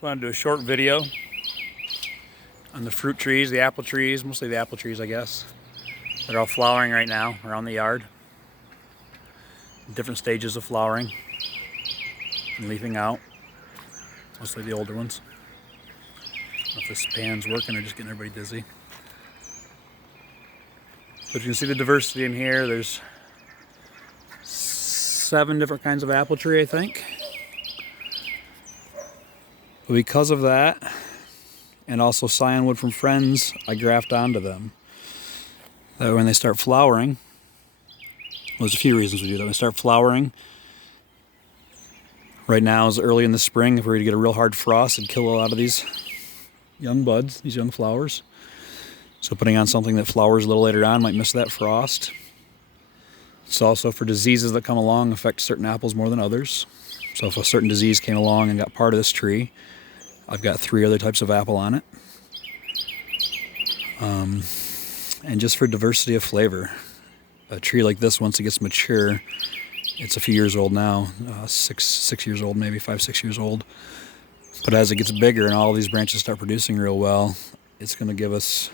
Just wanted to do a short video on the fruit trees, the apple trees, mostly the apple trees I guess. They're all flowering right now around the yard. Different stages of flowering and leafing out. Mostly the older ones. I don't know if this pan's working or just getting everybody dizzy. But you can see the diversity in here. There's 7 different kinds of apple tree, I think. But because of that, and also scion wood from friends, I graft onto them. That way when they start flowering, well, there's a few reasons we do that. When they start flowering, right now is early in the spring. If we were to get a real hard frost, it'd kill a lot of these young buds, these young flowers. So putting on something that flowers a little later on might miss that frost. It's also for diseases that come along affect certain apples more than others. So if a certain disease came along and got part of this tree, I've got 3 other types of apple on it. And just for diversity of flavor. A tree like this, once it gets mature, it's a few years old now, 6 years old, maybe 5, 6 years old. But as it gets bigger and all these branches start producing real well, it's going to give us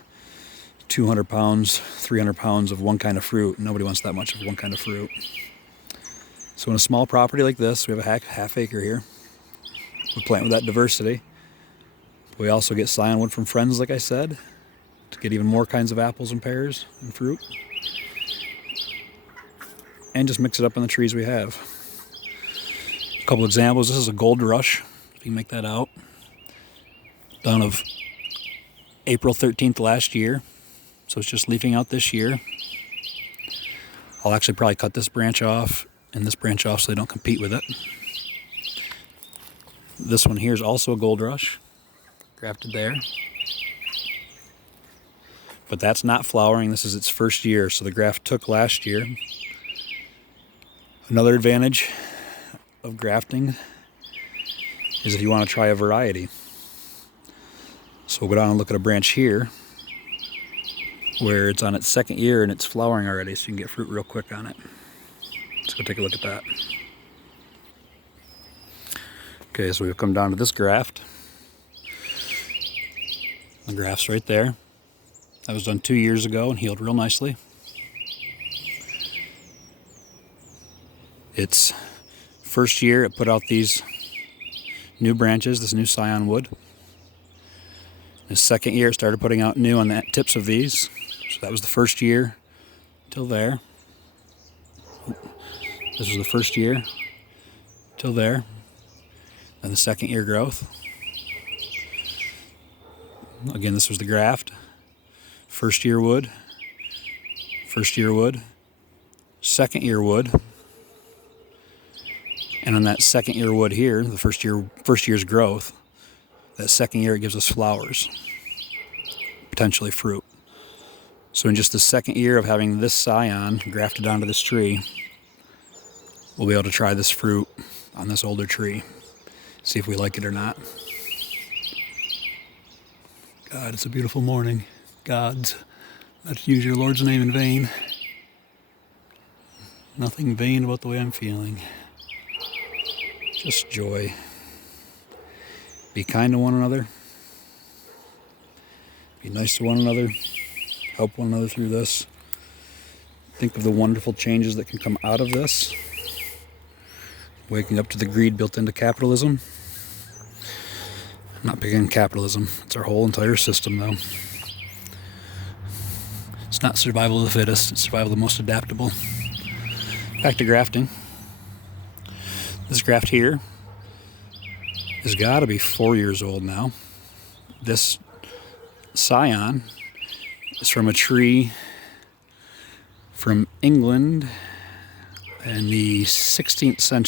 200 pounds, 300 pounds of one kind of fruit. Nobody wants that much of one kind of fruit. So in a small property like this, we have a half acre here. We plant with that diversity. We also get scion wood from friends, like I said, to get even more kinds of apples and pears and fruit. And just mix it up in the trees we have. A couple examples. This is a gold rush, if you can make that out. Done of April 13th last year. So it's just leafing out this year. I'll actually probably cut this branch off and this branch off so they don't compete with it. This one here is also a gold rush, grafted there. But that's not flowering. This is its first year, so the graft took last year. Another advantage of grafting is if you want to try a variety. So we'll go down and look at a branch here where it's on its 2nd year and it's flowering already, so you can get fruit real quick on it. Let's go take a look at that. Okay, so we've come down to this graft. The graft's right there. That was done 2 years ago and healed real nicely. Its first year, it put out these new branches, this new scion wood. Its 2nd year, it started putting out new on the tips of these. So that was the first year till there. This was the first year till there. And the 2nd year growth. Again, this was the graft. First year wood. First year wood. 2nd year wood. And on that 2nd year wood here, the first year's growth, that 2nd year it gives us flowers, potentially fruit. So in just the 2nd year of having this scion grafted onto this tree, we'll be able to try this fruit on this older tree, see if we like it or not. God, it's a beautiful morning. Gods, let's use your Lord's name in vain. Nothing vain about the way I'm feeling. Just joy. Be kind to one another. Be nice to one another. Help one another through this. Think of the wonderful changes that can come out of this. Waking up to the greed built into capitalism. I'm not picking on capitalism. It's our whole entire system, though. It's not survival of the fittest. It's survival of the most adaptable. Back to grafting. This graft here has got to be 4 years old now. This scion is from a tree from England in the 16th